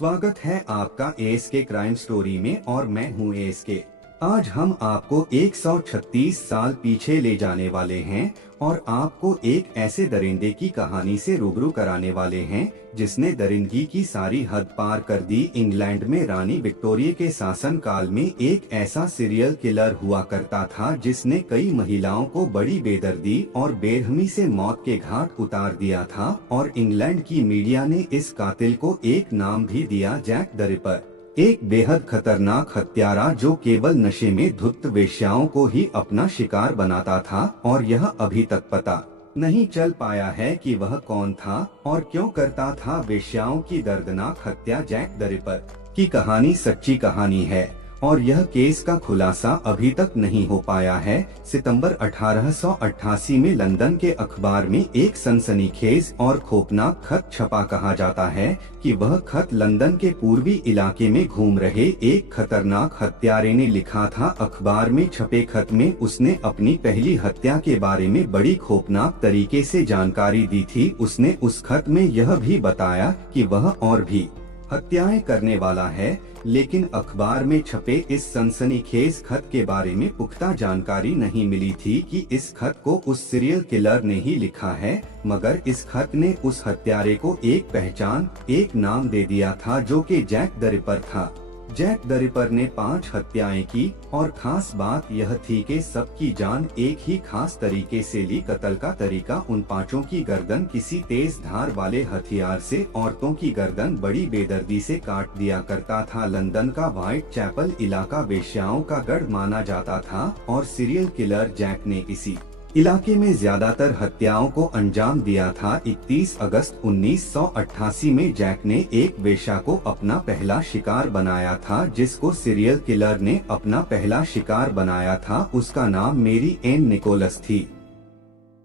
स्वागत है आपका एएसके क्राइम स्टोरी में और मैं हूं एएसके। आज हम आपको 136 साल पीछे ले जाने वाले हैं और आपको एक ऐसे दरिंदे की कहानी से रूबरू कराने वाले हैं जिसने दरिंदगी की सारी हद पार कर दी। इंग्लैंड में रानी विक्टोरिया के शासन काल में एक ऐसा सीरियल किलर हुआ करता था जिसने कई महिलाओं को बड़ी बेदर्दी और बेरहमी से मौत के घाट उतार दिया था और इंग्लैंड की मीडिया ने इस कातिल को एक नाम भी दिया, जैक द रिपर। एक बेहद खतरनाक हत्यारा जो केवल नशे में धुत वेश्याओं को ही अपना शिकार बनाता था और यह अभी तक पता नहीं चल पाया है कि वह कौन था और क्यों करता था वेश्याओं की दर्दनाक हत्या। जैक द रिपर की कहानी सच्ची कहानी है और यह केस का खुलासा अभी तक नहीं हो पाया है। सितंबर 1888 में लंदन के अखबार में एक सनसनीखेज और खौफनाक खत छपा। कहा जाता है कि वह खत लंदन के पूर्वी इलाके में घूम रहे एक खतरनाक हत्यारे ने लिखा था। अखबार में छपे खत में उसने अपनी पहली हत्या के बारे में बड़ी खौफनाक तरीके से जानकारी दी थी। उसने उस खत में यह भी बताया कि वह और भी हत्याएं करने वाला है, लेकिन अखबार में छपे इस सनसनीखेज खत के बारे में पुख्ता जानकारी नहीं मिली थी कि इस खत को उस सीरियल किलर ने ही लिखा है, मगर इस खत ने उस हत्यारे को एक पहचान, एक नाम दे दिया था जो कि जैक द रिपर था। जैक द रिपर ने 5 हत्याएं की और खास बात यह थी कि सबकी जान एक ही खास तरीके से ली। कत्ल का तरीका उन 5 की गर्दन किसी तेज धार वाले हथियार से औरतों की गर्दन बड़ी बेदर्दी से काट दिया करता था। लंदन का व्हाइट चैपल इलाका वेश्याओं का गढ़ माना जाता था और सीरियल किलर जैक ने इसी इलाके में ज्यादातर हत्याओं को अंजाम दिया था। 31 अगस्त 1988 में जैक ने एक वेश्या को अपना पहला शिकार बनाया था, जिसको सीरियल किलर ने अपना पहला शिकार बनाया था। उसका नाम मेरी एन निकोलस थी।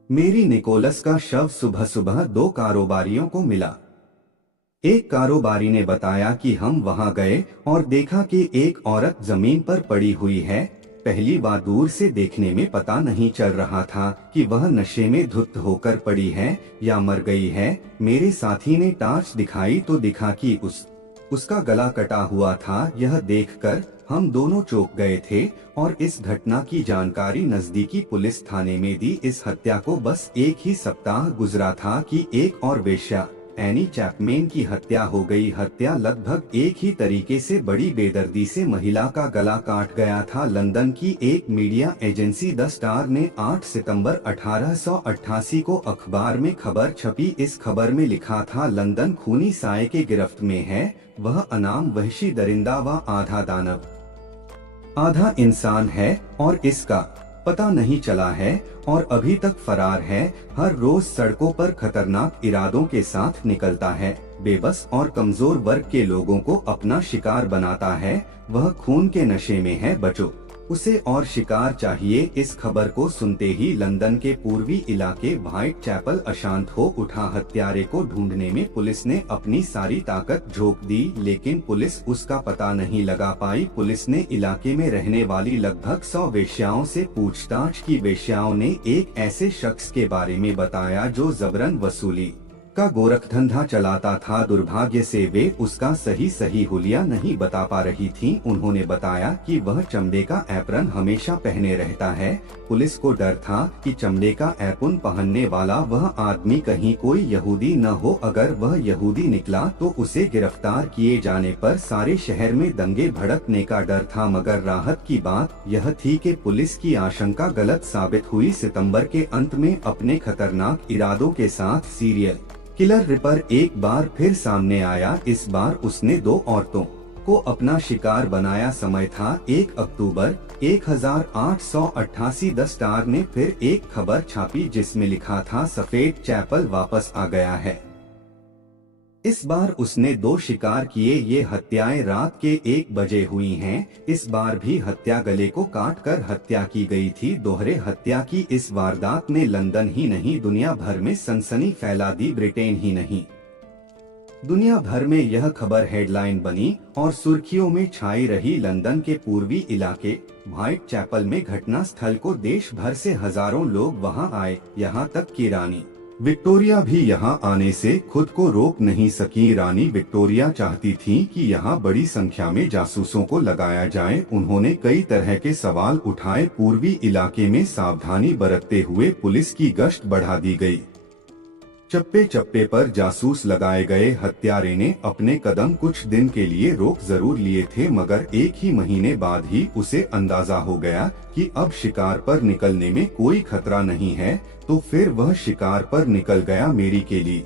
मेरी निकोलस का शव सुबह सुबह 2 कारोबारियों को मिला। एक कारोबारी ने बताया कि हम वहां गए और देखा कि एक औरत जमीन पर पड़ी हुई है। पहली बार दूर से देखने में पता नहीं चल रहा था कि वह नशे में धुत होकर पड़ी है या मर गई है। मेरे साथी ने टार्च दिखाई तो दिखा कि उसका गला कटा हुआ था। यह देखकर हम दोनों चौंक गए थे और इस घटना की जानकारी नजदीकी पुलिस थाने में दी। इस हत्या को बस एक ही सप्ताह गुजरा था कि एक और वेश्या एनी चैपमैन की हत्या हो गई। हत्या लगभग एक ही तरीके से बड़ी बेदर्दी से महिला का गला काट गया था। लंदन की एक मीडिया एजेंसी द स्टार ने 8 सितंबर 1888 को अखबार में खबर छपी। इस खबर में लिखा था, लंदन खूनी साये के गिरफ्त में है। वह अनाम वहशी दरिंदा व आधा दानव आधा इंसान है और इसका पता नहीं चला है और अभी तक फरार है। हर रोज सड़कों पर खतरनाक इरादों के साथ निकलता है। बेबस और कमजोर वर्ग के लोगों को अपना शिकार बनाता है। वह खून के नशे में है, बचो, उसे और शिकार चाहिए। इस खबर को सुनते ही लंदन के पूर्वी इलाके व्हाइट चैपल अशांत हो उठा। हत्यारे को ढूंढने में पुलिस ने अपनी सारी ताकत झोंक दी, लेकिन पुलिस उसका पता नहीं लगा पाई। पुलिस ने इलाके में रहने वाली लगभग 100 वेश्याओं से पूछताछ की। वेश्याओं ने एक ऐसे शख्स के बारे में बताया जो जबरन वसूली का गोरखधंधा चलाता था। दुर्भाग्य से वे उसका सही हुलिया नहीं बता पा रही थीं। उन्होंने बताया कि वह चमड़े का एप्रन हमेशा पहने रहता है। पुलिस को डर था कि चमड़े का एप्रन पहनने वाला वह आदमी कहीं कोई यहूदी न हो। अगर वह यहूदी निकला तो उसे गिरफ्तार किए जाने पर सारे शहर में दंगे भड़कने का डर था। मगर राहत की बात यह थी कि पुलिस की आशंका गलत साबित हुई। सितंबर के अंत में अपने खतरनाक इरादों के साथ सीरियल किलर रिपर एक बार फिर सामने आया। इस बार उसने 2 औरतों को अपना शिकार बनाया। समय था 1 अक्टूबर 1888। द स्टार ने फिर एक खबर छापी जिसमें लिखा था, सफेद चैपल वापस आ गया है। इस बार उसने 2 शिकार किए। ये हत्याएं रात के 1 बजे हुई हैं। इस बार भी हत्या गले को काट कर हत्या की गई थी। दोहरे हत्या की इस वारदात ने लंदन ही नहीं दुनिया भर में सनसनी फैला दी। ब्रिटेन ही नहीं दुनिया भर में यह खबर हेडलाइन बनी और सुर्खियों में छाई रही। लंदन के पूर्वी इलाके व्हाइट चैपल में घटना स्थल को देश भर से हजारों लोग वहां आए। यहाँ तक कि रानी विक्टोरिया भी यहाँ आने से खुद को रोक नहीं सकी। रानी विक्टोरिया चाहती थी कि यहाँ बड़ी संख्या में जासूसों को लगाया जाए। उन्होंने कई तरह के सवाल उठाए। पूर्वी इलाके में सावधानी बरतते हुए पुलिस की गश्त बढ़ा दी गई। चप्पे चप्पे पर जासूस लगाए गए। हत्यारे ने अपने कदम कुछ दिन के लिए रोक जरूर लिए थे, मगर एक ही महीने बाद ही उसे अंदाजा हो गया कि अब शिकार पर निकलने में कोई खतरा नहीं है। तो फिर वह शिकार पर निकल गया। मेरी केली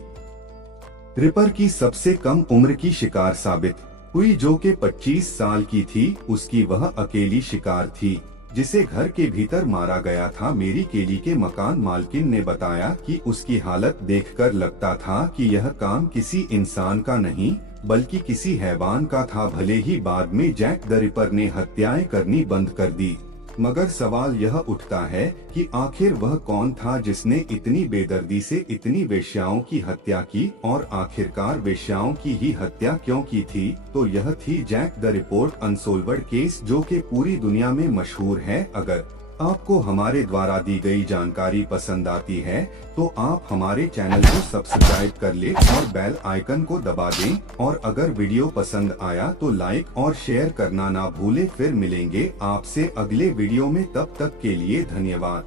रिपर की सबसे कम उम्र की शिकार साबित हुई, जो कि 25 साल की थी। उसकी वह अकेली शिकार थी जिसे घर के भीतर मारा गया था। मेरी केली के मकान मालकिन ने बताया कि उसकी हालत देखकर लगता था कि यह काम किसी इंसान का नहीं बल्कि किसी हैवान का था। भले ही बाद में जैक द रिपर ने हत्याएं करनी बंद कर दी, मगर सवाल यह उठता है कि आखिर वह कौन था जिसने इतनी बेदर्दी से इतनी वेश्याओं की हत्या की, और आखिरकार वेश्याओं की ही हत्या क्यों की थी। तो यह थी जैक द रिपोर्ट अनसोल्व्ड केस, जो कि पूरी दुनिया में मशहूर है। अगर आपको हमारे द्वारा दी गई जानकारी पसंद आती है तो आप हमारे चैनल को सब्सक्राइब कर ले और बेल आइकन को दबा दें। और अगर वीडियो पसंद आया तो लाइक और शेयर करना ना भूले। फिर मिलेंगे आपसे अगले वीडियो में, तब तक के लिए धन्यवाद।